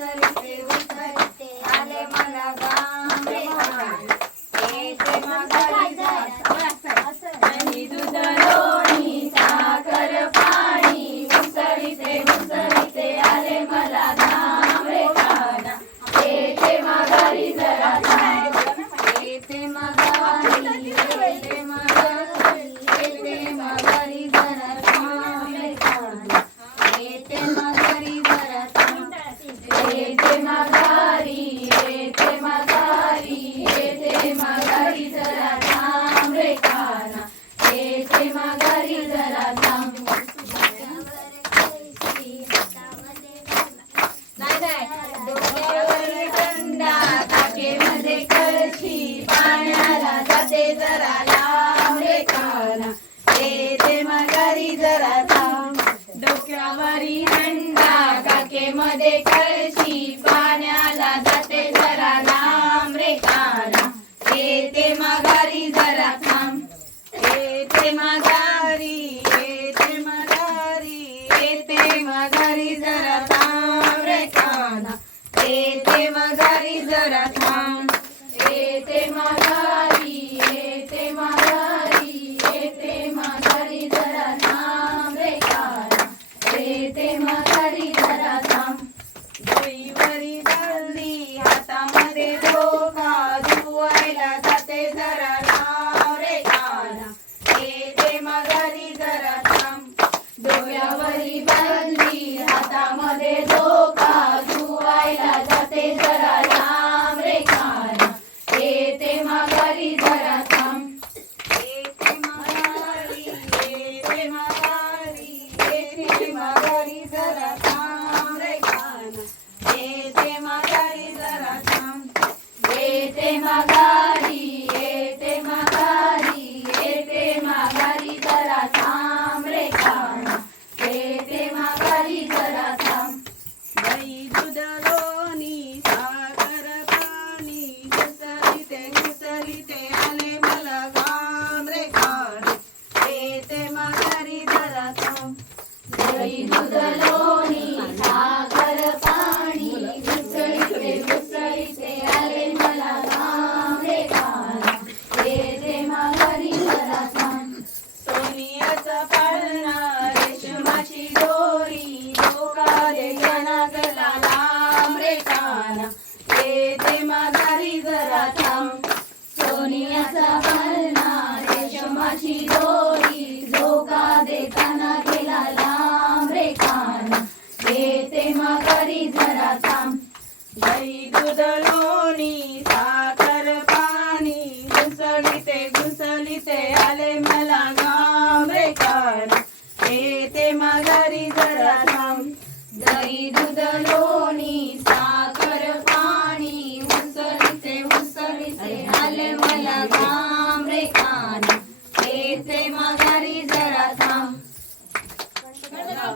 घुसळीते घुसळीते आले मला घाम रे घाम जरा थांब नाही नाही डोक्यावर काकेमध्ये कळशी पाण्याला जाते जरा लांब रे काना येते जरा थांब डोक्यावरी हंडा काकेमध्ये कळशी पाण्याला जाते जरा लांब रे काना. येते येते जरा थांब रे काना येते माघारी जरा थांब. येते माघारी येते माघारी येते माघारी जरा थांब रे काना येते माघारी जरा थांब. दहीवरी जल्दी हातामध्ये धोका हातामध्ये धोका धुवायला जाते जरा लांब रे काना येते माघारी जरा थांब. येते माघारी येते माघारी येते माघारी जरा थांब रे काना येते माघारी जरा थांब. येते माघारी रे येते माघारी जरा थांब. सोनियाचा पालना रेशमाची दोरी. देताना लांब रे काना. येते माघारी जरा थांब. दही दूध लोणी साखर पाणी. घुसळीते घुसळीते आले मला घाम रे कान. येते माघारी जरा थांब. दही दूध लोणी